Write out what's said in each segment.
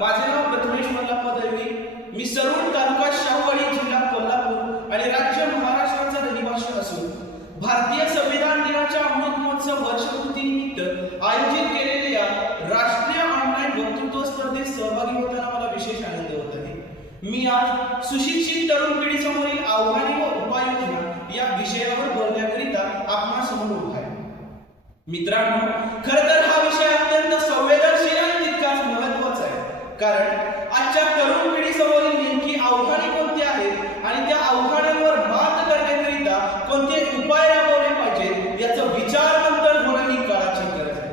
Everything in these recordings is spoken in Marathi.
माझे नाव प्रथमेश मल्लाप्पा दळवी. मी सरूर तालुका शाहूवाडी जिल्हा कोल्हापूर आणि राज्य महाराष्ट्राचा रहिवासी असून भारतीय संविधान दिनाच्या अमृत महोत्सव वर्षपूर्तीनिमित्त आयोजित केलेल्या या राष्ट्रीय ऑनलाईन वक्तृत्व स्पर्धेत सहभागी होताना मला विशेष आनंद होत आहे. मी आज सुशिक्षित तरुण पिढीसमोरील आव्हाने व उपाययोजना या विषयावर बोलण्याकरिता आपणासमोर उभा आहे. मित्रांनो, खरं तर हा विषय अत्यंत संवेदनशील आणि तितकाच महत्त्वाचा आहे. कारण आजच्या तरुण पिढीसमोरील नेमकी आव्हाने कोणती आहेत आणि त्या आव्हानांवर मात करण्याकरिता कोणते उपाय राबवले पाहिजेत याचा विचारमंथन होणं ही काळाची गरज आहे.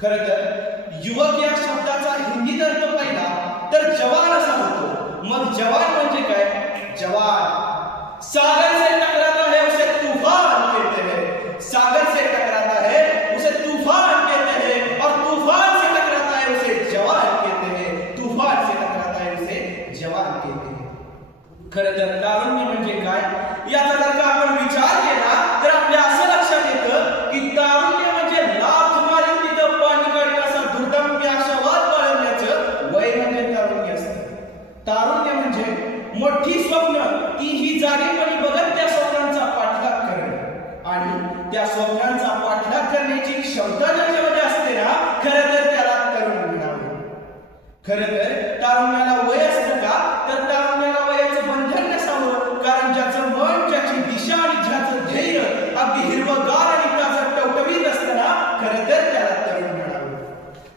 खरं तर युवक या शब्दाचा हिंदीत अर्थ पाहिला तर जवान असा होतो. मग जवान म्हणजे काय? जवान सागर से टकराता है उसे तूफान कहते हैं, सागर से टकराता है उसे तूफान कहते हैं और तूफान से टकराता है उसे जवान कहते हैं, तूफान से टकराता है उसे जवान कहते हैं. खरं तर तारुण्य म्हणजे काय याचा जर का आपण विचार केला तर आपल्या असं लक्षात येतं की तारुण्य म्हणजे लाथ मारून तिथं पाणी काढील असा दुर्दम्य आशावाद बाळगण्याचं वय म्हणजे तारुण्य असतं. तारुण्य म्हणजे मोठी स्वप्न तीही जागेपणी बघत त्या स्वप्नांचा पाठलाग करणे आणि त्या स्वप्नांचा पाठलाग करण्याची क्षमता ज्याच्यामध्ये असते ना, खरं तर त्याला तरुण म्हणावे. खरं तर तारुण्याला वय असतं का? तर तारुण्याला वयाचं बंधन नसावं. कारण ज्याचं मन, ज्याची दिशा आणि ज्याचं ध्येय अगदी हिरवंगार आणि ताजं टवटवीत असतं ना, खरं तर त्याला तरुण म्हणावे.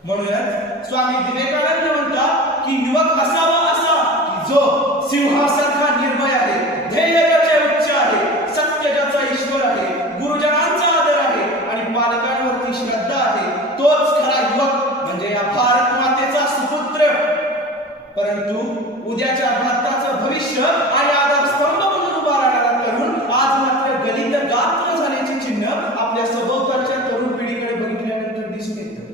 म्हणूनच स्वामी विवेकानंद म्हणतात की युवक असावा असा की जो सिंहासारखा निर्भय आहे, ध्येय ज्याचे उच्च आहे, सत्य ज्याचा ईश्वर आहे, गुरुजनांचा आदर आहे आणि पालकांवरती श्रद्धा आहे, तोच खरा युवक म्हणजे या भारत मातेचा सुपुत्र. परंतु उद्याच्या भारताचं भविष्य आणि आधारस्तंभ म्हणून उभा राहणारा तरुण आज मात्र गलित गात्र झाल्याची चिन्ह आपल्या सभोवतालच्या तरुण पिढीकडे बघितल्यानंतर दिसून येतं.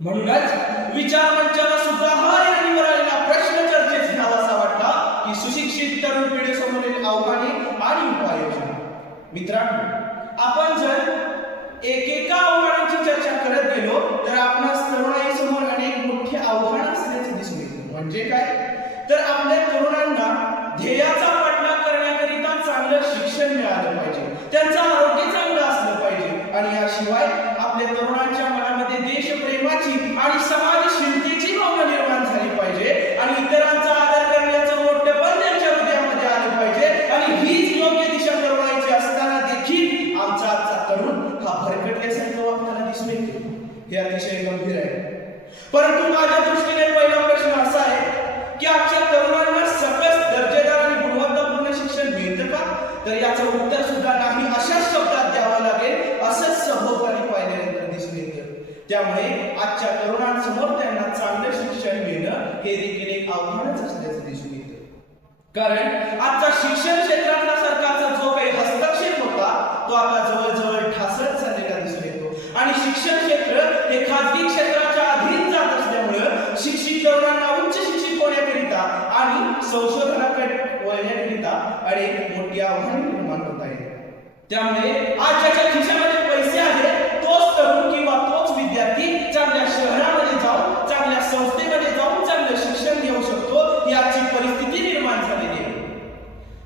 म्हणूनच विचार मंचाला सुद्धा हा ऐरणीवर आलेला प्रश्न चर्चेत घ्यावासा वाटला की सुशिक्षित तरुण पिढीसमोरील आव्हाने आणि उपाययोजना. मित्रांनो, आपण जर एकेका आव्हानांची चर्चा करत गेलो तर आपणास तरुणाईसमोर अनेक मोठी आव्हानं असल्याचे दिसून येते. म्हणजे काय? तर आपल्या तरुणांना ध्येयाचा पाठलाग करण्याकरिता चांगलं शिक्षण मिळालं पाहिजे, त्यांचं आरोग्य चांगलं असलं पाहिजे आणि याशिवाय आपल्या तरुणांच्या मनामध्ये देशप्रेमाची आणि समाजशीलतेची भावना निर्माण झाली पाहिजे आणि इतरांचा आदर करण्याचं मोठेपण त्यांच्या हृदयामध्ये आलं पाहिजे. आणि हीच योग्य दिशा तरुणाईची असताना देखील आमचा आजचा तरुण हा भरकटल्यासारखं वागताना दिसून येतो. हे अतिशय गंभीर आहे. परंतु माझ्या दृष्टीने पहिला प्रश्न असा आहे की आजच्या तरुणांना सकस दर्जेदार आणि गुणवत्तापूर्ण शिक्षण मिळतं का? तर याचं उत्तर सुद्धा नाही अशा शब्दात द्यावं लागेल असंच सभोवताली पाहिल्यानंतर दिसून येतं. त्यामुळे आजच्या तरुणांसमोर त्यांना चांगलं शिक्षण मिळणं हे देखील एक आव्हानच असल्याचं दिसून येतं. कारण आजचा शिक्षण क्षेत्रातला सरकारचा जो काही हस्तक्षेप होता तो आता जवळजवळ ढासळत चाललेला दिसून येतो आणि शिक्षण क्षेत्र हे खाजगी क्षेत्राच्या अधीन जात असल्यामुळे शिक्षित तरुणांना उच्च शिक्षित होण्याकरिता आणि संशोधनाकडे वळण्याकरिता अनेक मोठी आव्हाने निर्माण होत आहेत. त्यामुळे आज ज्याच्या खिशामध्ये पैसे आहेत तोच तरुण किंवा तोच विद्यार्थी चांगल्या शहरामध्ये जाऊन, चांगल्या संस्थेमध्ये जाऊन चांगलं शिक्षण घेऊ शकतो. ही आजची परिस्थिती निर्माण झालेली आहे.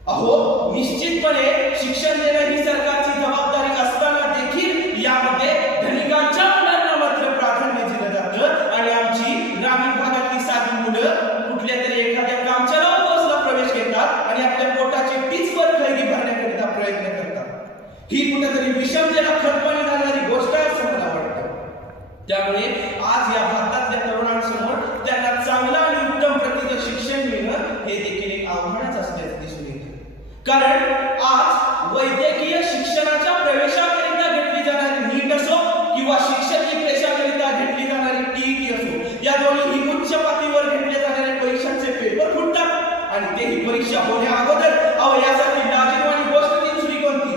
अहो, निश्चितपणे शिक्षण देणं ही सरकारची जबाबदारी असताना देखील यामध्ये धनिकांच्या मुलांना मात्र प्राधान्य दिलं जातं आणि आमची ग्रामीण भागातली साधी मुलं कुठल्या तरी एखाद्या कामचलाऊ कोर्सला प्रवेश घेतात आणि आपल्या पोटाची टीचवर खैरी भरण्याकरिता प्रयत्न करतात. ही कुठेतरी विषमतेला खतपाणी घालणारी गोष्ट आहे असं मला वाटतं. त्यामुळे आज या भारतातल्या तरुणांसमोर त्यांना चांगलं आणि उत्तम प्रतीचं शिक्षण मिळणं हे देखील एक आव्हानच असल्याचं दिसून येतं. कारण आज वैद्यकीय शिक्षणाच्या प्रवेशाकरिता घेतली जाणारी नीट असो किंवा शिक्षकी पेशाकरिता घेतली जाणारी टीईटी असो, या दोन्ही उच्च पातळीवर घेतले जाणारे परीक्षांचे पेपर फुटतात आणि तेही परीक्षा होण्या अगोदर. अहो, यासाठी लाजिरवाणी गोष्ट दुसरी कोणती?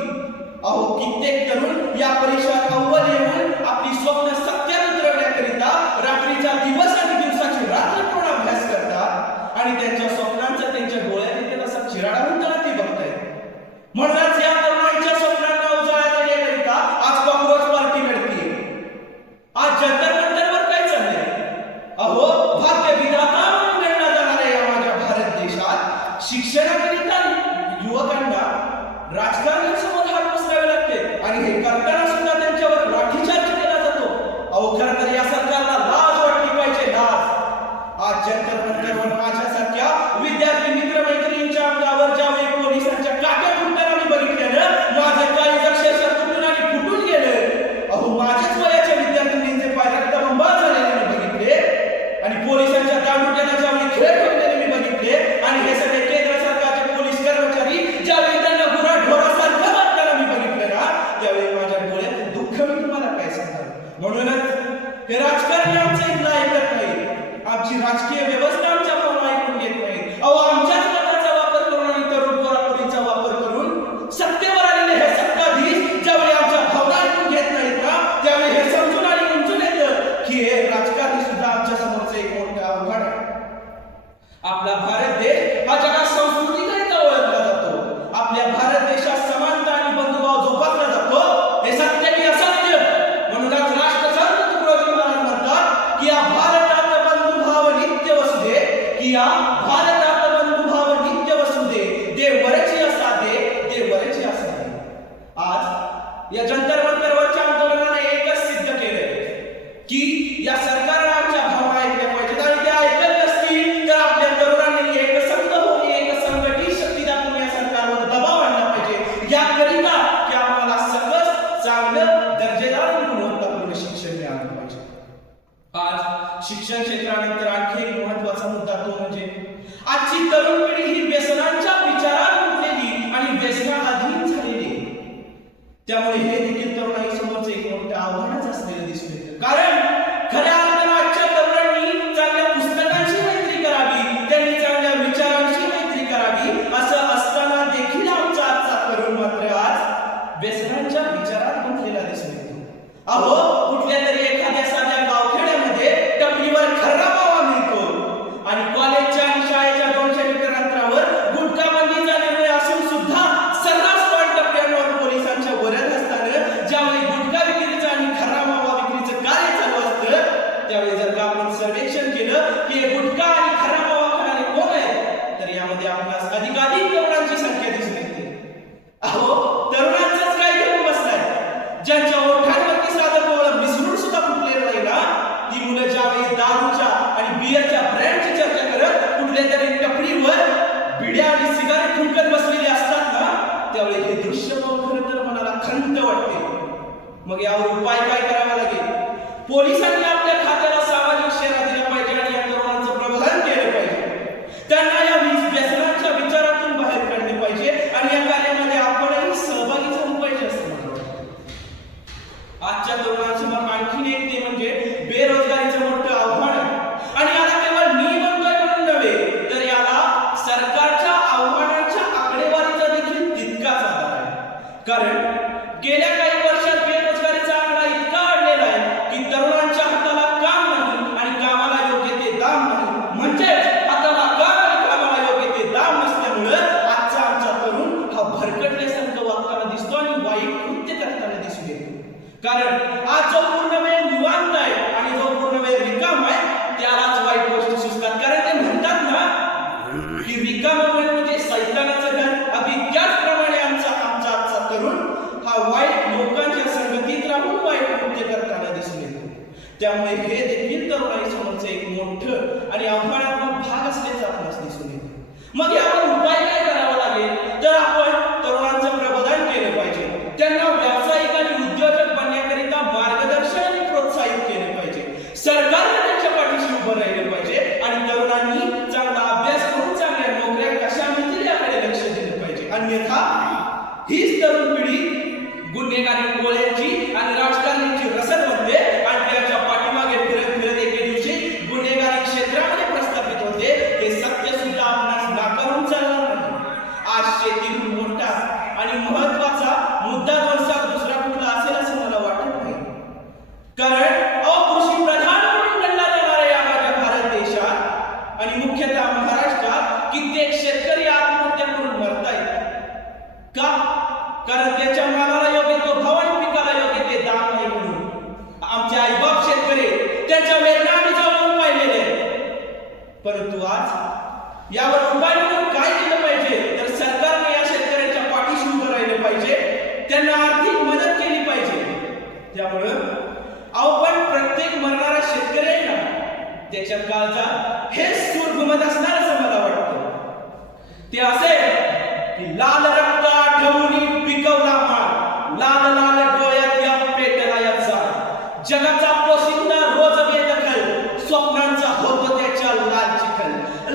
अहो, कित्येक तरुण या परीक्षात अव्वल येऊन आपली स्वप्न सत्यात उतरवण्याकरिता रात्रीचा दिवस आणि दिवसाची रात्र पूर्ण अभ्यास करतात आणि त्यांच्या स्वप्नांचा त्यांच्या डोळ्यात येते तसा चिराडा होताना ती बघतायत. म्हणूनच या तरुणांच्या स्वप्नांना उजाळ्यात येण्याकरिता आज काँग्रेस पार्टी लढतीये. आज जंतर मंतरवर काय चाललंय? अहो, भाग्य विधाता आज जंतर-मंतरवर माझ्यासारख्या विद्यार्थी मित्र मैत्रिणींच्या अंगावर ज्यावेळी पोलिसांच्या काट्या फुटताना मी बघितल्यानं माझं काळीज अक्षरशः तुटून आणि फुटून गेलं. अहो माझ्याच वयाच्या विद्यार्थिनींचे पाय रक्तबंबाळ झालेले मी बघितले आणि पोलिसांच्या दांडुक्याला ज्यावेळी खेळ ठेवलेले मी बघितले आणि हे सगळे केंद्र सरकारचे पोलीस कर्मचारी ज्यावेळी त्यांना गुराढोरासारखं वागताना मी बघितलं ना त्यावेळी माझ्या डोळ्यात दुःख मी तुम्हाला काय सांगणार. म्हणूनच हे राजकारणी आमचं इथलं ऐकत नाही, आमची राजकीय व्यवस्था आमच्या भावना ऐकून घेत नाही. अहो आमच्याच मताचा वापर करून आणि तरुण पोरापोरींचा वापर करून सत्तेवर आलेले हे सत्ताधीश ज्यावेळी आमच्या भावना ऐकून घेत नाहीत ना त्यावेळी हे समजून आणि उमजून येतं की हे राजकारणी सुद्धा आमच्या समोरचं एक मोठं आव्हान आहे. आपला भारत देश हा जगात संस्कृतीकरिता ओळखला जातो. आपल्या भारत देशात समानता आणि बंधुभाव जोपासला जातो. हे सत्य की असत्य? म्हणूनच राष्ट्रसंत तुकडोजी महाराज म्हणतात की या भारतात बंधुभाव नित्य वसुदे, की या भारतात बंधुभाव नित्य वसुदे, देवरची असा देवरची असा दे. आज या जंतर मंतरवरच्या आंदोलनाने एकच सिद्ध केलंय की या सरकारने आमच्या भावना ऐकल्या पाहिजेत आणि त्या ऐकत नसतील तर आपल्या तरुणांनी एकसंध होऊन एक संघटित शक्ती दाखवून या सरकारवर दबाव आणला पाहिजे याकरिता की आम्हाला सगळं चांगलं दर्जेदार आणि गुणवत्तापूर्ण शिक्षण मिळालं पाहिजे. आज शिक्षण क्षेत्रानंतर आणखी एक महत्त्वाचा मुद्दा तो म्हणजे आजची तरुण पिढी ही व्यसनांच्या विचारात गुंतलेली आणि व्यसनाधीन झालेली आहे. त्यामुळे हे देखील तरुणाई समोरचं एक मोठं आव्हानच असलेलं दिसून येतं. कारण खऱ्या अर्थानं आजच्या तरुणांनी चांगल्या पुस्तकांशी मैत्री करावी, त्यांनी चांगल्या विचारांशी मैत्री करावी असं असताना देखील आमचा आजचा तरुण मात्र आज व्यसनांच्या विचारात गुंतलेला दिसून येतो. अहो कुठल्या तरी एखाद्या साध्या गावखेड्यामध्ये टपरीवर खर्रा मावा मिळतो आणि कॉलेजच्या आणि शाळेच्या 200 मीटर अंतरावर गुटखाबंदीचा निर्णय असून सुद्धा सर्रास टप्प्यांवर पोलिसांच्या वरद असताना ज्यावेळी गुटखा विक्रीचं आणि खर्रा मावा विक्रीचं कार्य चालू असतं त्यावेळी जर का आपण सर्वेक्षण केलं की हे गुटखा आणि खर्रा मावा खाणारे कोण आहे तर यामध्ये आपल्याला अधिकाधिक तरुणांची संख्या दिसून येते. अहो तरुणांचाच काय घेऊन बसलाय, ज्यांच्या ओठांवरती साधं डोळं मिसळून सुद्धा फुटलेलं नाही ना ती मुलं ज्यावेळी दारूच्या आणि बियरच्या ब्रँडची चर्चा करत कुठल्या तरी टपरीवर बिड्या आणि सिगारेट फुंकत बसलेले असतात ना त्यावेळी हे दृश्य पाहून खरं तर मनाला खंत वाटते. मग यावर उपाय काय करावा लागेल? पोलिसांनी आपल्या खात्याला सामाजिक सेवा दिल्या पाहिजे आणि या तरुणांचं प्रबोधन केलं पाहिजे. त्यांना या व्यसनांच्या विचारातून बाहेर काढले पाहिजे आणि या कार्यामध्ये आपणही सहभागी झालो पाहिजे असं मला वाटतं. आजच्या तरुणांसमोर आणखीन एक ते म्हणजे बेरोजगारीचं मोठं आव्हान आहे आणि याला केवळ मी म्हणतोय म्हणून नव्हे तर याला सरकारच्या आव्हानांच्या आकडेवारीचा देखील तितकाच आधार आहे. कारण गेल्या काही वर्षात बेरोजगारीचा आकडा इतका वाढलेला आहे की तरुणांच्या हाताला काम नाही आणि कामाला योग्य ते दाम नाही, म्हणजेच हाताला काम आणि कामाला योग्य ते दाम नसल्यामुळे आजचा आमचा तरुण हा भरकटल्यासारखं वागताना दिसतो आणि वाईट कृत्य करताना दिसून येतो. कारण आज जो पूर्ण वेळ निवांत आहे आणि जो पूर्ण वेळ रिकाम आहे त्यालाच वाईट गोष्टी सुचतात. कारण ते म्हणतात ना की रिकाम वेळ म्हणजे सैतानाचं घर, अगदी त्याचप्रमाणे आमचा आजचा तरुण हा वाईट लोकांच्या संगतीत राहून वाईट कृत्य करताना दिसून येतो. त्यामुळे हे देखील तरुणाई समोरचं एक मोठं आणि आव्हानात्मक भाग असल्याचं आपल्याला दिसून येतं. मग यावर उपाय काय करावा लागेल तर आपण तरुणांचं प्रबोधन केलं पाहिजे, त्यांना व्यावसायिक आणि उद्योजक बनण्याकरिता मार्गदर्शन आणि प्रोत्साहित केले पाहिजे, सरकारने त्यांच्या पाठीशी उभं राहिलं पाहिजे आणि तरुणांनी चांगला अभ्यास करून चांगल्या नोकऱ्या कशा मिळतील याकडे लक्ष दिलं पाहिजे. अन्यथा हीच तरुण पिढी गुन्हेगारी गोळ्यांची आणि राजकारण्यांची रसद बनते आणि त्याच्या पाठीमागे फिरत फिरत एके दिवशी गुन्हेगारी क्षेत्रामध्ये प्रस्थापित होते. हे सत्य सुद्धा आपणास नाकारून चालणार नाही. आज शेतीहून मोठा आणि महत्वाचा मुद्दा दुसरा कुठला असेल असं मला वाटत नाही. कारण कृषी प्रधान म्हणून गणला जाणाऱ्या या माझ्या भारत देशात आणि मुख्यतः महाराष्ट्रात कित्येक शेतकरी आत्महत्या करून मरतायत. का? कारण त्याच्या मालाला योग्य तो भाव आणि पिकाला योग्य ते दाम नाही म्हणून. आमचे आईबाप शेतकरी त्यांच्या वेदना आम्ही जाऊन पाहिलेले. परंतु आज यावर उपाय म्हणून काय केलं पाहिजे तर सरकारने या शेतकऱ्यांच्या पाठीशी उभं राहिलं पाहिजे, त्यांना आर्थिक मदत केली पाहिजे. त्यामुळं आपण प्रत्येक मरणारा शेतकरी आहे ना त्याच्या काळजात हे सूर घुमत असणार असं मला वाटतं. ते असे की लाल रक्त आठवणी पिकवला माळ, लाल लाल डोळ्यात या पेटला याचा जगाचा पोशिंदा रोज बेदखल, स्वप्नांचा होतो त्याच्या लाल चिखल.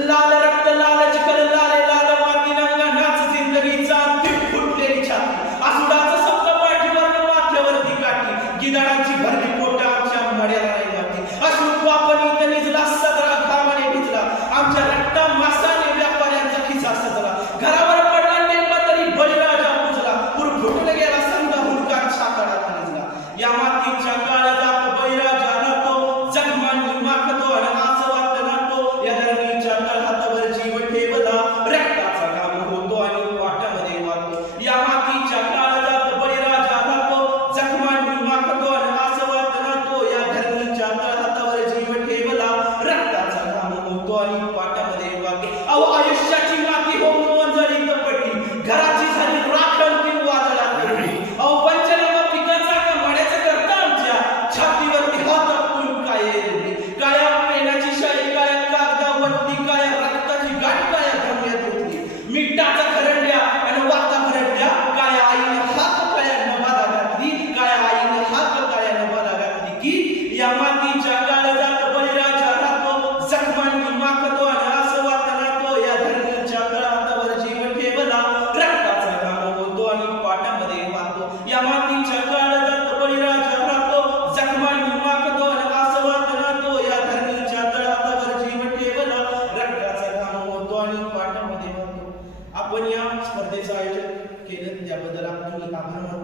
लाल रक्त लाल चिखल, लाल लाल माती नाच जिंदगीचा ती फुटलेली छाती, आसुडाचं सप्त पाठीवर माथ्यावरती काठी, गिधाडाची भरली पोट आमच्या मड्याला नाही माती, अश्रू पापणीत निजला सदरा घामाने भिजला, आमच्या रक्ता मासाने व्यापाऱ्यांचा खिसा सजला, घरावर पडला टेंबा तरी बळीराजा पुजला, पुरफुटून गेला समजा हुडका छाताडात निजला. या मातीच्या काळजात बळीराजा राहतो, जगमांनी माखतो आणि आसवात राहतो, या धरणीच्या तळहातावर जीव ठेवला, रक्ताचा घाम होतो आणि वाटामध्ये वाहतो. या मातीच्या काळजात बळीराजा राहतो, जगमांनी माखतो आणि आसवात राहतो, या धरणीच्या तळहातावर जीव ठेवला, रक्ताचा घाम होतो आणि वाटामध्ये वाहतो. अहो आयुष्याची माती होऊन वंजळीत पडली, घराची झाली राखण ती वादळात पडली. अहो पंचनामा पिकाचा का मड्याचा करता आमच्या छातीवरती हात आपटून काय एरली, काळ्या पेनाची शाई काळ्या कागदावरती, काळ्या रक्ताची गाठ काळ्या धमन्यात होती, मिठाचा खरंड्या आणि वाता भरडल्या, काळ्या आईने हात काळ्या नभाला घातली, काळ्या आईने हात काळ्या नभाला घातली की या मातीच्या काळजात बळीराजा राहतो, जखमांनी माखतो आणि आसवात राहतो, या धरणीच्या तळहातावर जीव ठेवला, रक्ताचा घाम होतो आणि पाटामध्ये वाहतो. या मातीच्या काळजात बळीराजा राहतो, जखमांनी माखतो आणि आसवात राहतो, या धरणीच्या तळहातावर जीव ठेवला, रक्ताचा घाम होतो आणि पाटामध्ये वाहतो. आपण या स्पर्धेचं आयोजन केलं त्याबद्दल आपण आभार मानतो.